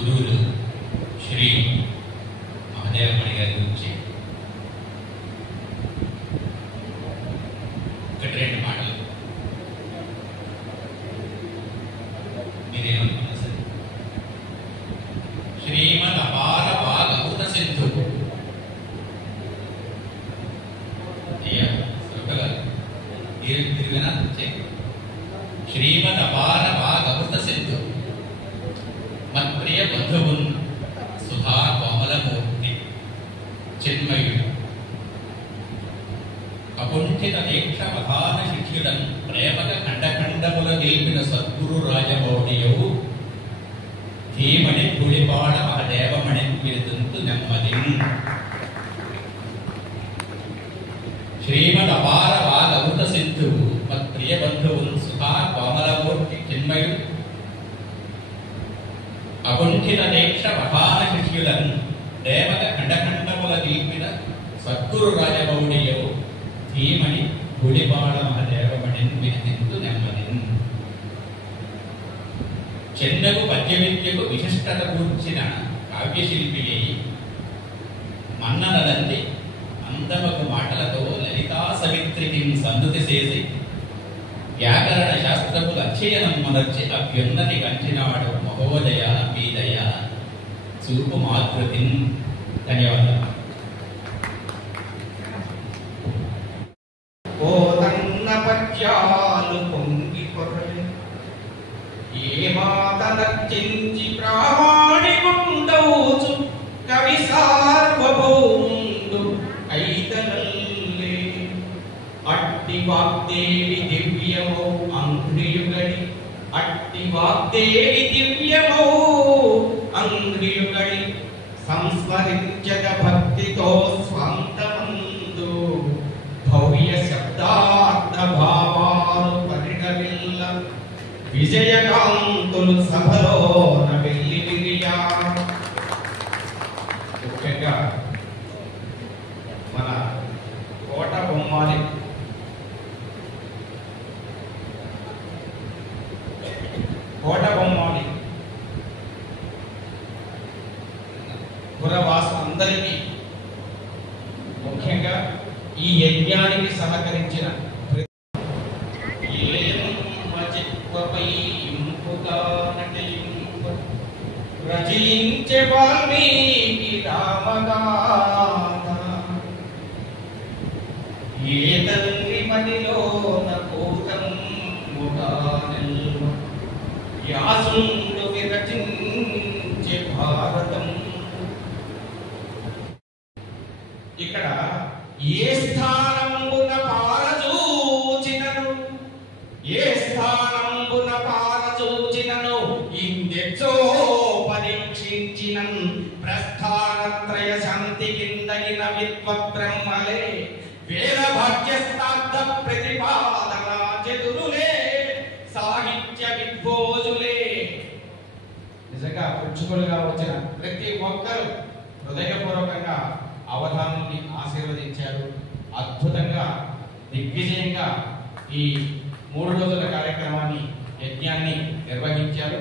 గురువులు శ్రీ మహదేవమణి గారి గురించి ఒకటి రెండు మాటలు మీరేమనుకున్నా సరే. శ్రీమద్ అపార వాగమృత సింధు శ్రీమద్ అపార వాగమృత సింధు మత్ప్రియ బంధువున్ సుధా కోమలమూర్తి చిన్మయుడు అకుంఠిత దీక్ష మహాన శిష్యుడన్ ప్రేమక ఖండఖండముల నిలిపిన సద్గురు రాజమౌళియవు ధీమణి పులిపాడ మహదేవమణి విరుదంతు నెమ్మది. శ్రీమద్ అపార వాగమృత సింధువు మత్ప్రియ బంధువున్ సుధా కోమలమూర్తి చిన్మయుడు అకుంఠిత దీక్ష మహాన శిష్యులను ప్రేమక ఖండఖండముల నిలిపిన సద్గురు రాజమౌళియవు ధీమణి గుడిపాడ మహదేవమణి విరుదింతు నెమ్మది. చెన్నగు పద్య విద్యకు విశిష్టత కూర్చిన కావ్యశిల్పి అయి మన్ననలంది అందమకు మాటలతో లలితా సవిత్రికి సందుతి చేసి వ్యాకరణ శాస్త్రముల అధ్యయనం మొదర్చి అభ్యున్నతి కంచినాడు మహోదయ మీదయ చూపు మాతృతి. ధన్యవాదాలు. పొంగి పొరలి ఏ మాత నర్చించి ప్రామాణికుండవుచు కవి సార్వభౌముండు ఐదనల్లే అట్టి వాగ్దేవి దివ్యమౌ అంగ్రియుగడి అట్టి వాగ్దేవి దివ్యమౌ అంగ్రియుగడి సంస్మరించక భక్తితో స్వంతమందు భవ్య శబ్దార్థ భావాలు పరిణమిల్ల విజయకాంతులు సభలో వెళ్ళి విరియా. ముఖ్యంగా మన కోట బొమ్మాలి పురవాసు అందరికీ ముఖ్యంగా ఈ యజ్ఞానికి సహకరించిన రచించే వాల్మీకి రామగాథ ఏ తండ్రి మదిలో నూతం వ్యాసుండు విరచించే భారతం. ఇక్కడ ఏ స్థానంబున పారచూచినను ఇందెచ్చో పరీక్షించినన్ ప్రస్థానత్రయ శాంతి కిందగిన విద్వ బ్రహ్మలే వేద భాగ్యస్తార్థ ప్రతిపాదన చతురులే సాహిత్య విద్వోజులే. నిజంగా పుచ్చుకొలుగా వచ్చిన ప్రతి ఒక్కరూ హృదయపూర్వకంగా అవధానాన్ని ఆశీర్వదించారు. అద్భుతంగా దిగ్విజయంగా ఈ 3 రోజుల కార్యక్రమాన్ని యజ్ఞాన్ని నిర్వహించారు.